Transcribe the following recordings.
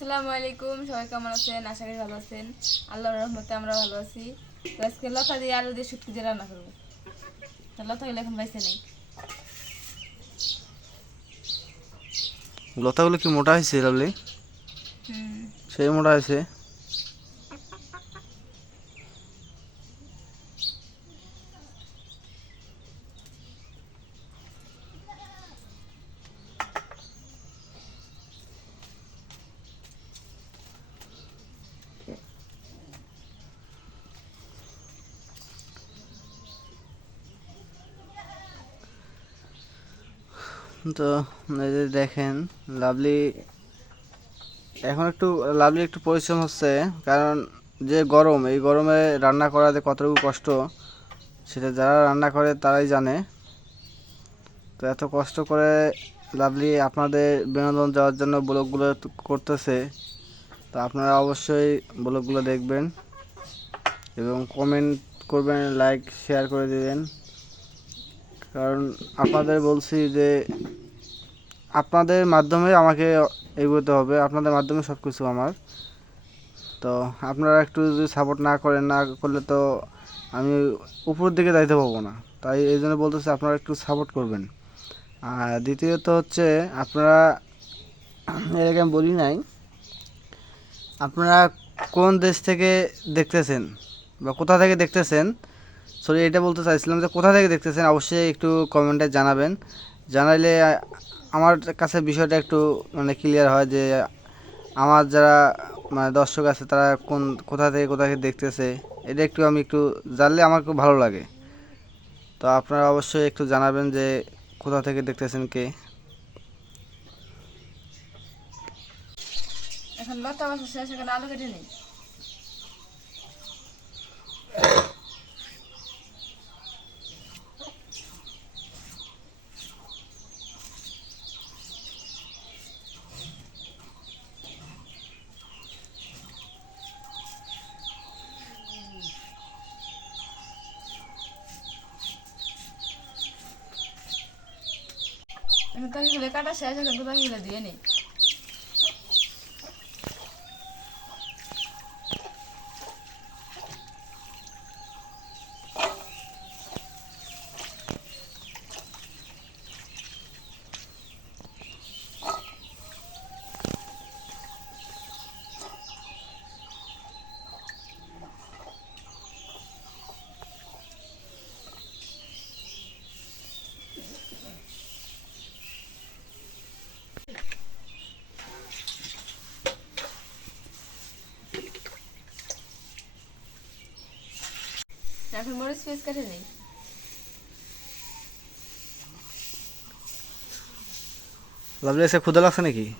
আসসালামু আলাইকুম সবাই কেমন আছেন? আশা করি ভালো আছেন। আল্লাহর রহমতে আমরা ভালো আছি। তো আজকে লতা দিয়ে আলু দিয়ে শুটকি দিয়ে রান্না করব। তো লতা গুলো এখন বাইসে নেই। লতাগুলো কি মোটা হয়েছে লাভলি সেই মোটা হয়েছে? তো দেখেন, লাভলি, এখন একটু, লাভলি একটু পরিশ্রম হচ্ছে, কারণ যে গরম, এই গরমে রান্না করাতে কতটুকু কষ্ট, সেটা যারা রান্না করে তারাই জানে। তো এত কষ্ট করে লাভলি আপনাদের বিনোদন দেওয়ার জন্য ব্লগগুলো করতেছে, তো আপনারা অবশ্যই ব্লগগুলো দেখবেন এবং কমেন্ট করবেন লাইক শেয়ার করে দিবেন। কারণ আপনাদের বলছি যে আপনাদের মাধ্যমে আমাকে এগোতে হবে, আপনাদের মাধ্যমে সব কিছু আমার। তো আপনারা একটু যদি সাপোর্ট না করেন, না করলে তো আমি উপরের দিকে যাইতে পারব না। তাই এই জন্য বলতেছি আপনারা একটু সাপোর্ট করবেন। আর দ্বিতীয়ত হচ্ছে, আপনারা, এর আগে আমি বলি নাই, আপনারা কোন দেশ থেকে দেখতেছেন বা কোথা থেকে দেখতেছেন? সরি এটা বলতে চাইছিলাম যে কোথা থেকে দেখতেছেন? অবশ্যই একটু কমেন্টে জানাবেন। জানাইলে আমার কাছে বিষয়টা একটু মানে ক্লিয়ার হয় যে, আমার যারা মানে দর্শক আছে, তারা কোন, কোথা থেকে কোথা থেকে দেখতেছে, এটা একটু আমি একটু জানলে আমার খুব ভালো লাগে। তো আপনারা অবশ্যই একটু জানাবেন যে, কোথা থেকে দেখতেছেন কে? এখন লতা এখন আলু কেটে নেই এখন তরকারিগুলো কাটা শেষ এখন তরকারিগুলো দিয়ে নেই এখন মরিচ পেঁয়াজ কেটে নেই? লাভলি এসে ক্ষুদা লাগছে নাকি?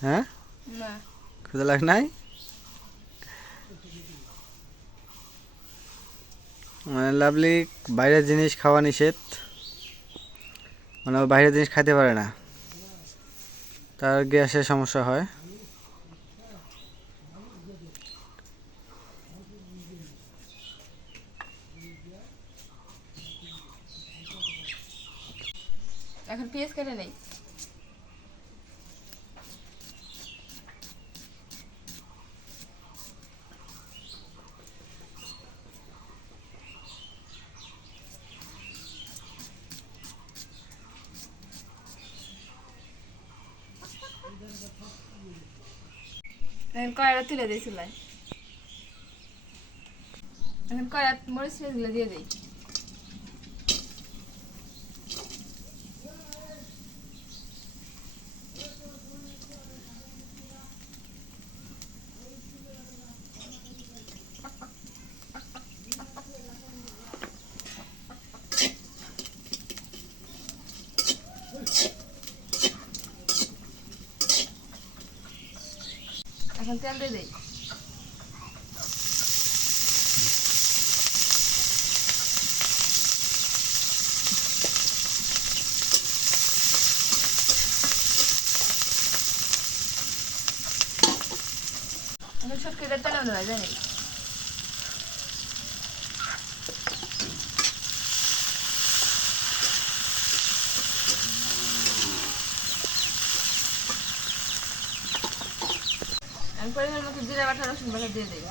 হ্যাঁ? না। ক্ষুদা লাগ নাই? মানে লাভলি বাইরের জিনিস খাওয়া নিষেধ। মানে বাইরের জিনিস খাইতে পারে না। তার গ্যাসের সমস্যা হয়। এখন পেঁয়াজ কেটে নেই। এখন তুলে দিয়েছিল এখন কয়টা মরিচ দিয়ে দিই। এখন তেল দিয়ে দিই এখন শুটকি দিয়ে তেলে দেওয়া জানি আমি পরিমাণ মতো জিরা বাটা রসুন বাটা দিয়ে দিই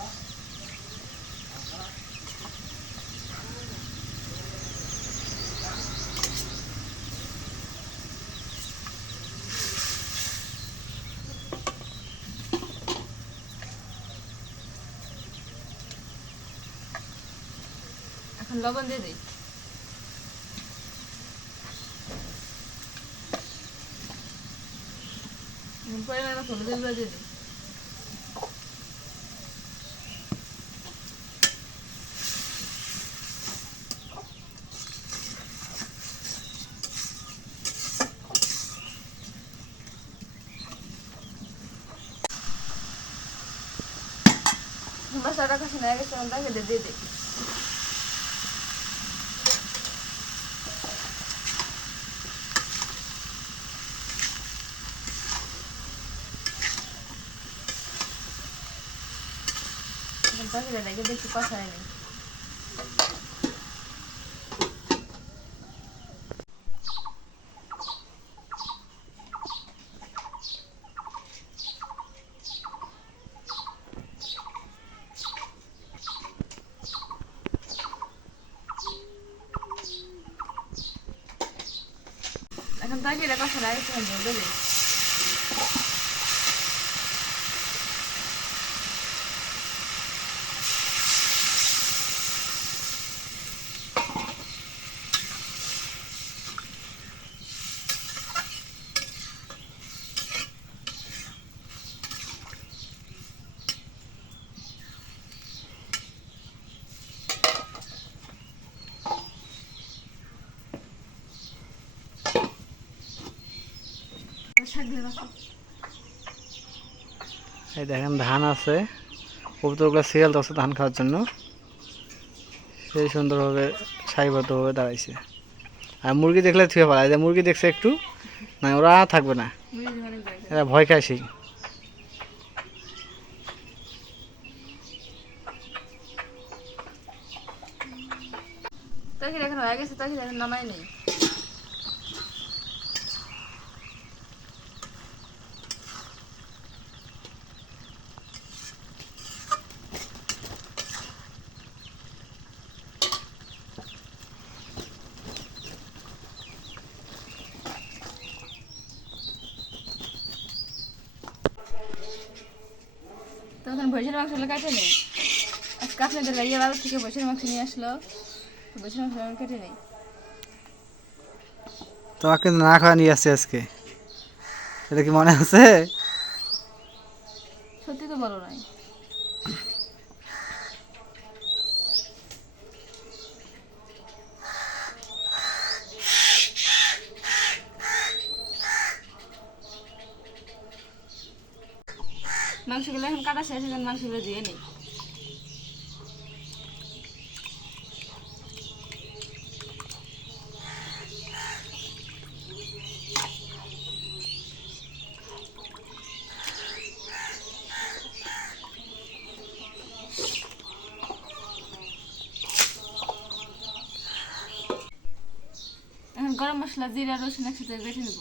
এখন লবণ দিয়ে দিই। পরিমাণ মতো হলুদের গুঁড়ো দিয়ে দিই। মশলাটা কষানো হয়ে গেছে আমরা ফেলে দিয়ে দিই এখন তরকারিটাকে একটু কষায় নিই এখন তরকারিটা কষানো হয়ে গেছে এখন দিয়ে দিই শাক দিয়ে রাখো এই দেখেন, ধান আছে। কবুতরগুলো সিরিয়াল ধরছে ধান খাওয়ার জন্য। সেই সুন্দরভাবে সারিবদ্ধভাবে দাঁড়াইছে। আর মুরগি দেখলে থুয়ে যে মুরগি দেখছে একটু না ওরা আর থাকবে না। এরা ভয় খায় সেই। এখন হয়ে গেছে এখন নামাই নেই। মাংসগুলো কাটে নেই আজকে আপনাদের গাইয়ে বাজার থেকে বৈশাখ মাংস নিয়ে আসলো। বৈশাখ মাংস কেটে নেই। তোমাকে কিন্তু না খাওয়া নিয়ে আসছে আজকে। এটা কি মনে আছে? সত্যি তো বলো নাই মাংসগুলো এখন কাটা শেষ এখন মাংসগুলো দিয়ে নেই। গরম মশলা জিরা রসুন একসাথে বেটে নেব।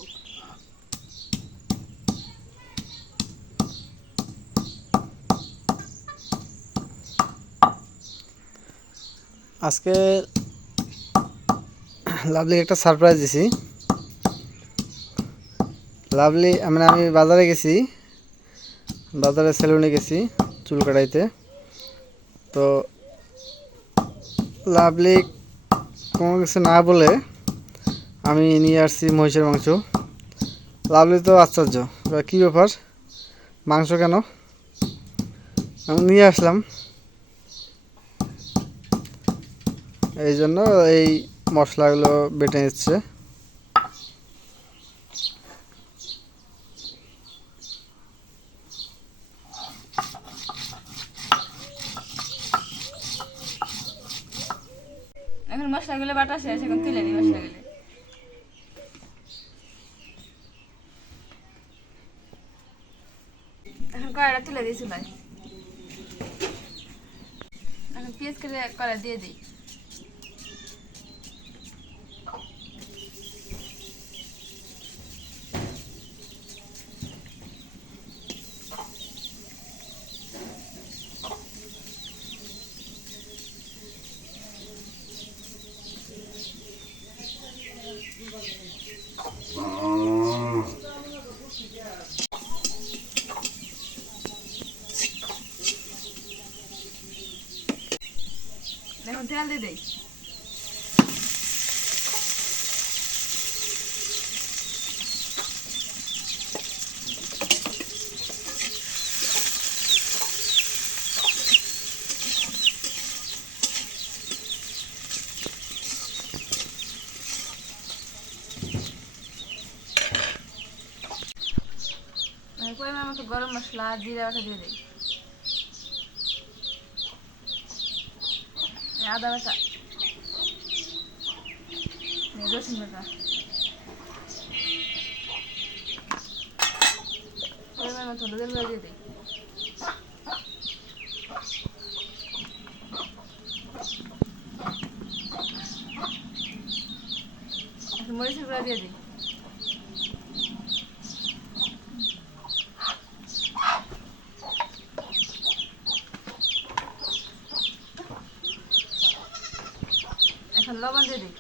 আজকে লাভলি একটা সারপ্রাইজ দিছি। লাভলি মানে আমি বাজারে গেছি, বাজারে সেলুনে গেছি চুল কাটাইতে। তো লাভলি কোনো কিছু না বলে আমি নিয়ে আসছি মহিষের মাংস। লাভলি তো আশ্চর্য কী ব্যাপার? মাংস কেন? আমি নিয়ে আসলাম। এই জন্য এই মশলাগুলো বেটে নিচ্ছে। এখন মশলাগুলো বাটা শেষ, এখন তুলে নিই মশলাগুলো। এখন কড়াইটা তুলে দিয়েছি ভাই। এখন পেঁয়াজ করে কড়াই দিয়ে দিই। Levantei a dedo aí. মশলা জিরা বাটা দিয়ে দিই। আদা বাটা। রসুন বাটা। পরিমাণ মতো হলুদের মরিচের গুঁড়া দিয়ে দিই এখন লবণ দিয়ে দিই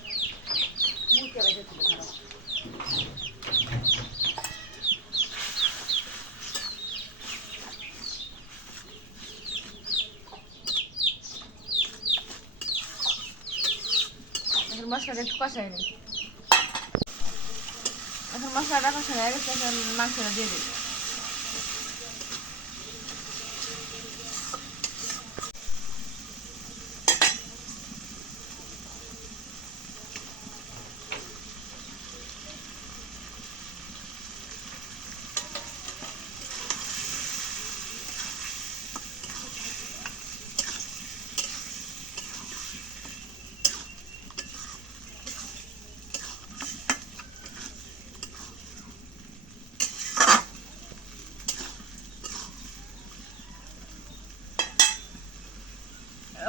এখন মশলাটা একটু কষাই নিই। এখন মশলাটা কষা হয়ে গেছে এখন মাংসটা দিয়ে দিই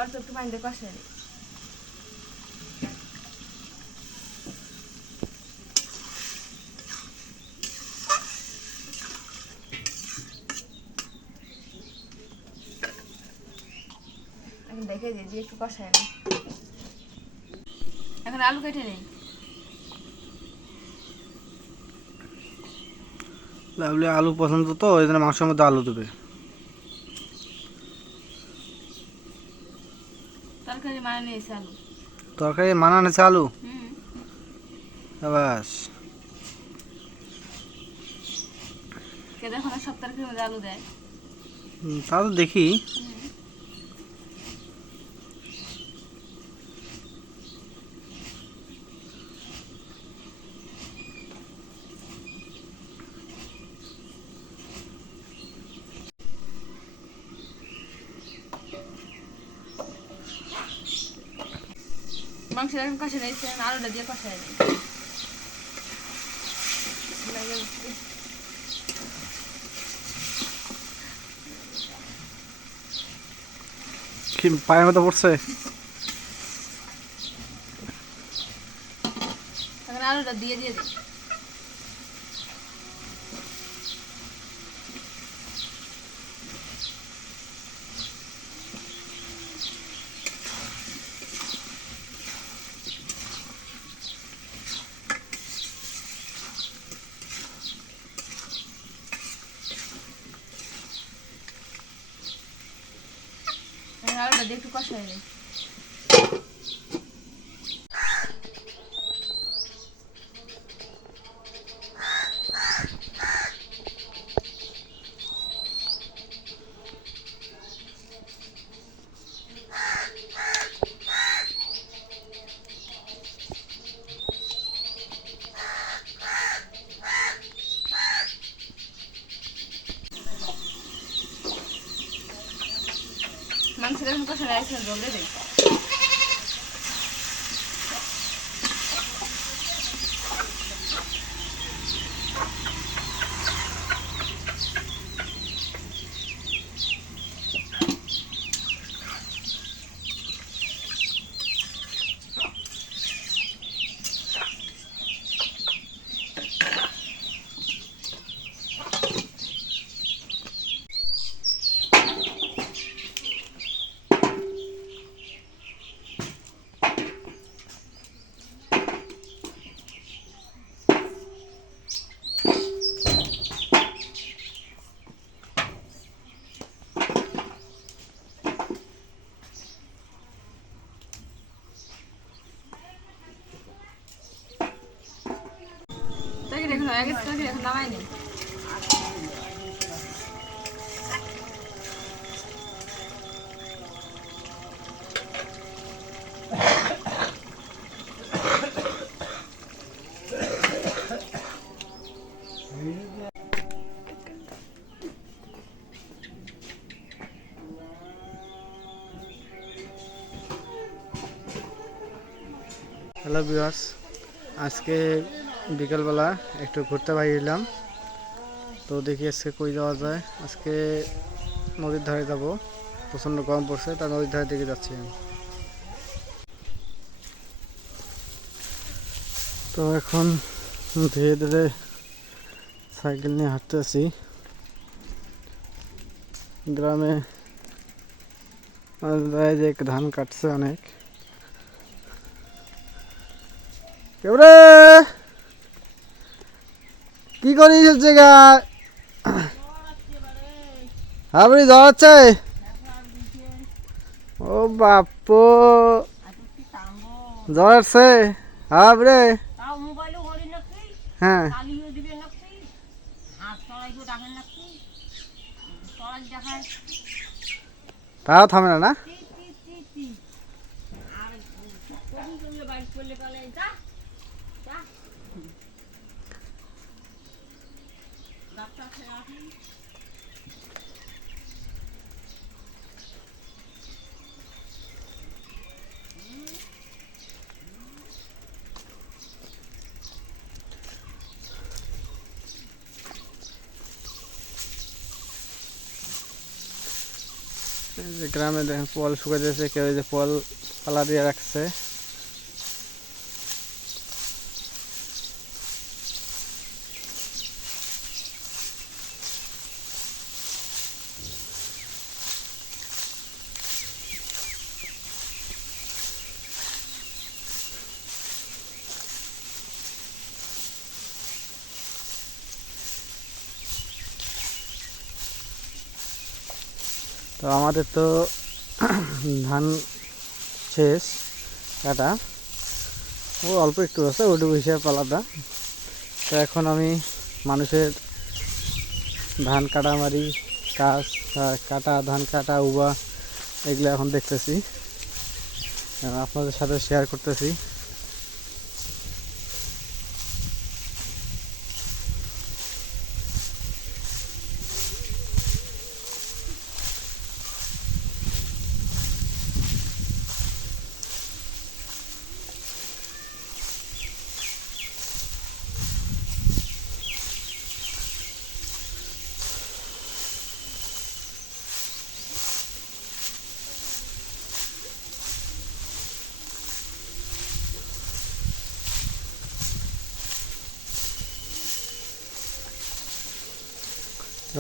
অল্প একটু পানি দিয়ে কষাই দেখে দিয়ে একটু নিই এখন আলু কেটে নিই। আলু পছন্দ তো, ওই জন্য মাংসের মধ্যে আলু দেবে। তরকারি নিয়েছি আলু তরকারি মানা নেছে আলু হুম। বাস কে দেখো না সব তরকারির মধ্যে আলু দেয়। হুম, তা তো দেখি। মাংস এখন কষে নিয়েছি আলুটা দিয়ে কষাই নিই। কি পায়ের মতো পড়ছে? আলুটা দিয়ে দিয়ে দিই। এখন আলুটা দিয়ে হয়ে গেছে তো এখন নামাইনি হ্যালো ভিউয়ার্স আজকে বিকেলবেলা একটু ঘুরতে বাইরেলাম তো দেখি আজকে কই যাওয়া যায়। আজকে নদীর ধারে যাব। প্রচণ্ড গরম পড়ছে তার নদীর ধারে দিকে যাচ্ছি আমি। তো এখন ধীরে ধীরে সাইকেল নিয়ে হাঁটতে আছি। গ্রামে যে ধান কাটছে অনেক। কি করিস হচ্ছে গা? আপনি দৌড়াচ্ছে ও বাপু করি নাকি? হ্যাঁ। তাও থামে না না টি টি টি টি আর কবি কবি বাইক করলে গেলে যা যা ডাক্তার খেয়ে আসি এই যে গ্রামে দেখেন পল শুকিয়ে দিয়েছে কেউ এই যে পল পালা দিয়ে রাখছে তো আমাদের তো ধান শেষ কাটা। ও অল্প একটু আছে ওটুকু হিসাবে আলাদা তো এখন আমি মানুষের ধান কাটামারি কাজ আহ, কাটা ধান কাটা উবা এগুলো এখন দেখতেছি। আপনাদের সাথে শেয়ার করতেছি।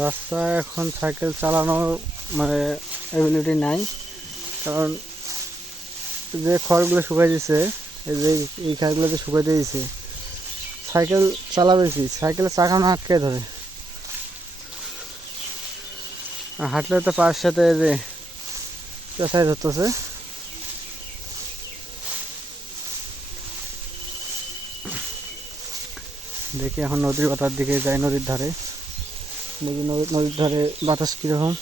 রাস্তায় এখন সাইকেল চালানো মানে অ্যাবিলিটি নাই। কারণ যে খড়গুলো শুকাই দিছে, এই যে এই খড়গুলোতে শুকাই দিয়েছে, সাইকেল চালাবে কি সাইকেলের চাকা না আটকে ধরে হাঁটলে তো পায়ের সাথে যে পেশায় ধরতেছে। দেখি এখন নদীর পাতার দিকে যাই, নদীর ধারে। দেখি নদী- নদীর ধারে বাতাস কীরকম।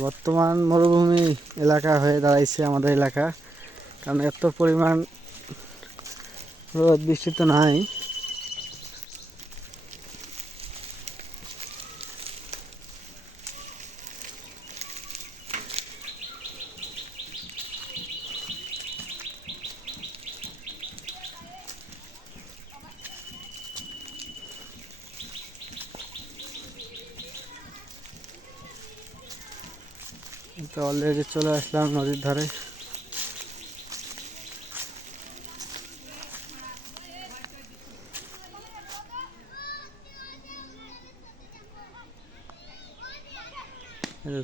বর্তমান মরুভূমি এলাকা হয়ে দাঁড়াইছে আমাদের এলাকা। কারণ এত পরিমাণ রোদ বৃষ্টি তো নাই। তো অলরেডি চলে আসলাম নদীর ধারে।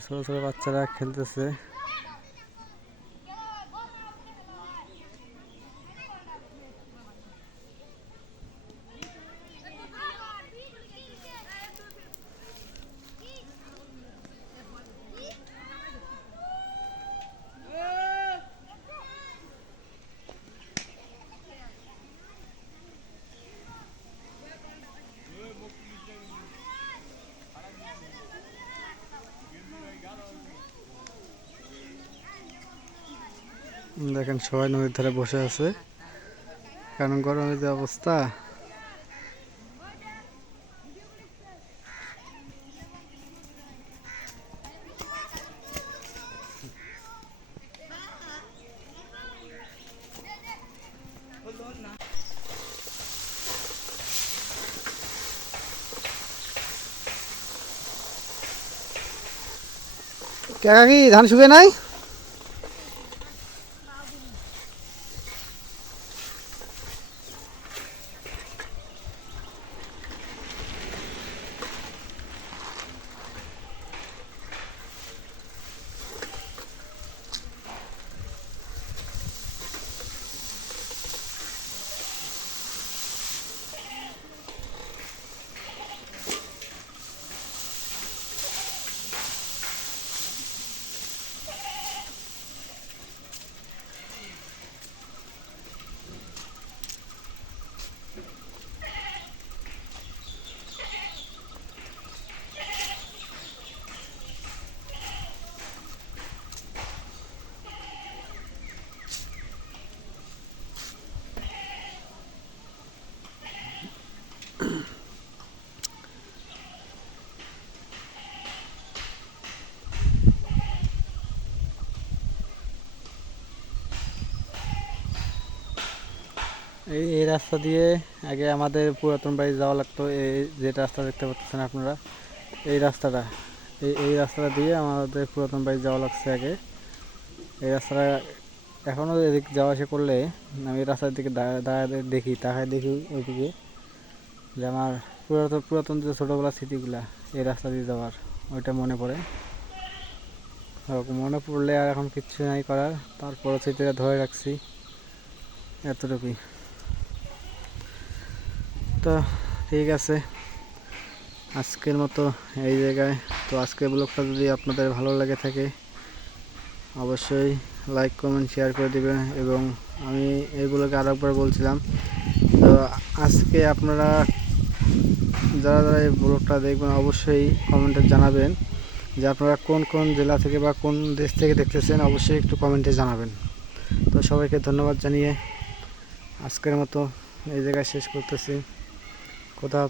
ছোট ছোট বাচ্চারা খেলতেছে। দেখেন, সবাই নদীর ধারে বসে আছে। কারণ গরমের যে অবস্থা। কাকা কি, ধান শুকিয়ে নাই? এই এই রাস্তা দিয়ে আগে আমাদের পুরাতন বাড়ি যাওয়া লাগতো, এই যে রাস্তা দেখতে পাচ্ছেন আপনারা, এই রাস্তাটা। এই এই রাস্তাটা দিয়ে আমাদের পুরাতন বাড়ি যাওয়া লাগছে আগে। এই রাস্তাটা এখনও এদিক যাওয়া আসা করলে আমি এই রাস্তার দিকে দাঁড়া- দাঁড়ায় দেখি, তাকায় দেখি ওইদিকে যে আমার পুরাতন পুরাতন যে ছোটোবেলার স্মৃতিগুলা, এই রাস্তা দিয়ে যাওয়ার, ওইটা মনে পড়ে। মনে পড়লে আর এখন কিচ্ছু নাই করার তারপর স্মৃতিটা ধরে রাখছি, এতটুকুই। তো ঠিক আছে। আজকের মতো এই জায়গায়। তো আজকের ব্লগটা যদি আপনাদের ভালো লাগে থাকে, অবশ্যই লাইক কমেন্ট শেয়ার করে দিবেন এবং আমি এইগুলোকে আরেকবার বলছিলাম। তো আজকে আপনারা যারা যারা এই ব্লগটা দেখবেন, অবশ্যই কমেন্টে জানাবেন যে আপনারা কোন কোন জেলা থেকে বা কোন দেশ থেকে দেখতেছেন, অবশ্যই একটু কমেন্টে জানাবেন। তো সবাইকে ধন্যবাদ জানিয়ে আজকের মতো এই জায়গায় শেষ করতেছি। খোদা